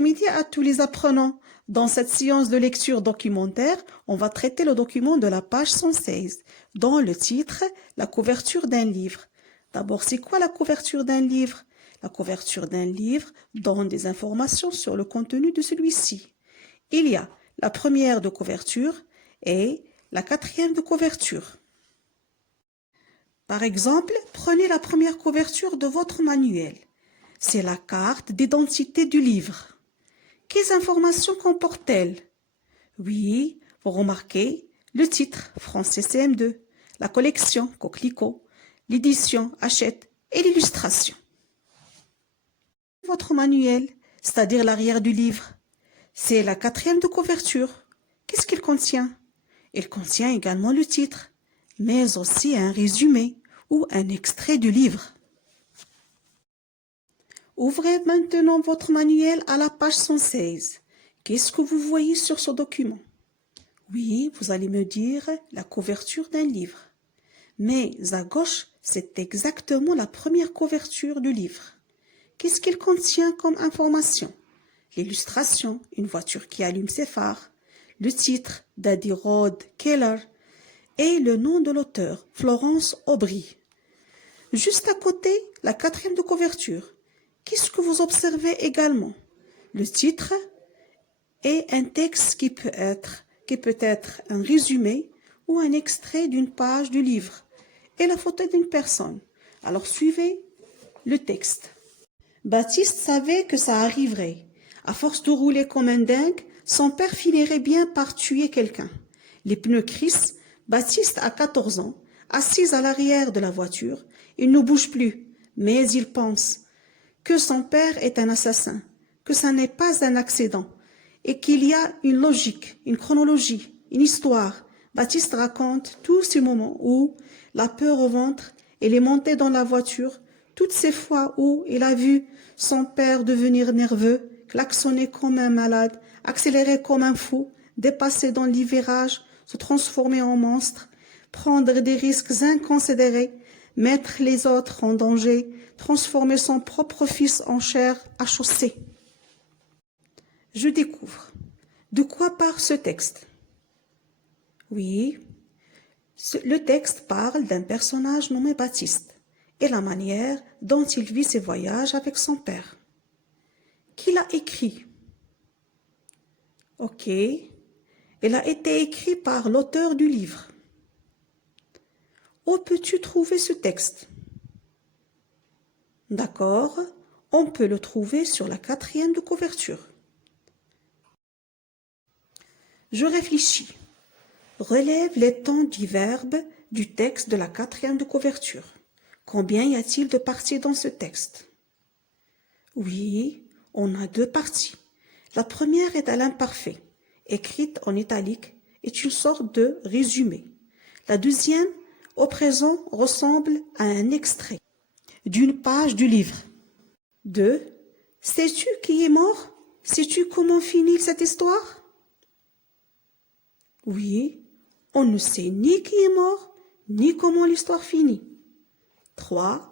après-midi à tous les apprenants. Dans cette séance de lecture documentaire, on va traiter le document de la page 116, dont le titre « La couverture d'un livre ». D'abord, c'est quoi la couverture d'un livre? La couverture d'un livre donne des informations sur le contenu de celui-ci. Il y a la première de couverture et la quatrième de couverture. Par exemple, prenez la première couverture de votre manuel. C'est la carte d'identité du livre. Quelles informations comporte-t-elle? Oui, vous remarquez le titre, français CM2, la collection, Coquelicot, l'édition, Hachette et l'illustration. Votre manuel, c'est-à-dire l'arrière du livre, c'est la quatrième de couverture. Qu'est-ce qu'il contient? Il contient également le titre, mais aussi un résumé ou un extrait du livre. Ouvrez maintenant votre manuel à la page 116. Qu'est-ce que vous voyez sur ce document? Oui, vous allez me dire la couverture d'un livre. Mais à gauche, c'est exactement la première couverture du livre. Qu'est-ce qu'il contient comme information? L'illustration, une voiture qui allume ses phares, le titre, Daddy Rod Keller, et le nom de l'auteur, Florence Aubry. Juste à côté, la quatrième de couverture. Qu'est-ce que vous observez également? Le titre et un texte qui peut être un résumé ou un extrait d'une page du livre et la photo d'une personne. Alors suivez le texte. Baptiste savait que ça arriverait. À force de rouler comme un dingue, son père finirait bien par tuer quelqu'un. Les pneus crissent, Baptiste a 14 ans, assis à l'arrière de la voiture. Il ne bouge plus, mais il pense que son père est un assassin, que ça n'est pas un accident et qu'il y a une logique, une chronologie, une histoire. Baptiste raconte tous ces moments où la peur au ventre, il est monté dans la voiture, toutes ces fois où il a vu son père devenir nerveux, klaxonner comme un malade, accélérer comme un fou, dépasser dans les virages, se transformer en monstre, prendre des risques inconsidérés, mettre les autres en danger, transformer son propre fils en chair à chausser. Je découvre. De quoi parle ce texte? Oui, le texte parle d'un personnage nommé Baptiste et la manière dont il vit ses voyages avec son père. Qui l'a écrit? Ok, il a été écrit par l'auteur du livre. Où peux-tu trouver ce texte? D'accord, on peut le trouver sur la quatrième de couverture. Je réfléchis. Relève les temps du verbe du texte de la quatrième de couverture. Combien y a-t-il de parties dans ce texte? Oui, on a 2 parties. La première est à l'imparfait, écrite en italique, est une sorte de résumé. La deuxième, au présent, ressemble à un extrait d'une page du livre. 2. Sais-tu qui est mort? Sais-tu comment finit cette histoire? Oui, on ne sait ni qui est mort, ni comment l'histoire finit. 3.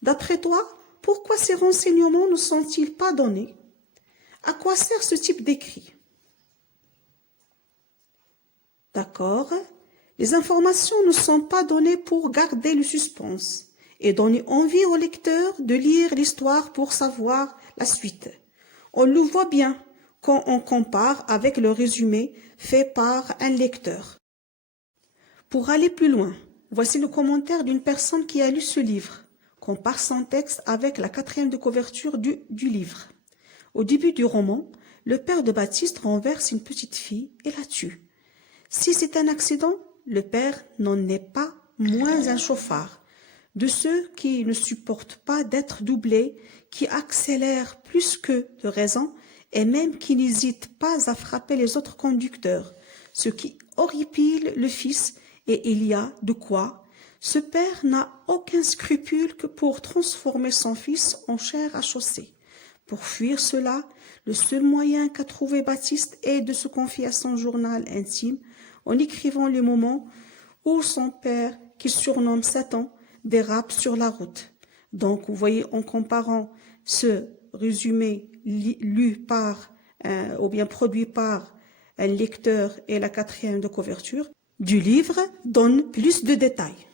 D'après toi, pourquoi ces renseignements ne sont-ils pas donnés? À quoi sert ce type d'écrit? D'accord, les informations ne sont pas données pour garder le suspense et donner envie au lecteur de lire l'histoire pour savoir la suite. On le voit bien quand on compare avec le résumé fait par un lecteur. Pour aller plus loin, voici le commentaire d'une personne qui a lu ce livre. Compare son texte avec la quatrième de couverture du livre. Au début du roman, le père de Baptiste renverse une petite fille et la tue. Si c'est un accident, le père n'en est pas moins un chauffard. De ceux qui ne supportent pas d'être doublés, qui accélèrent plus que de raison et même qui n'hésitent pas à frapper les autres conducteurs, ce qui horripile le fils et il y a de quoi. Ce père n'a aucun scrupule que pour transformer son fils en chair à chausser. Pour fuir cela, le seul moyen qu'a trouvé Baptiste est de se confier à son journal intime en écrivant les moments où son père, qu'il surnomme Satan, dérape sur la route. Donc, vous voyez, en comparant ce résumé lu par ou bien produit par un lecteur et la quatrième de couverture du livre donne plus de détails.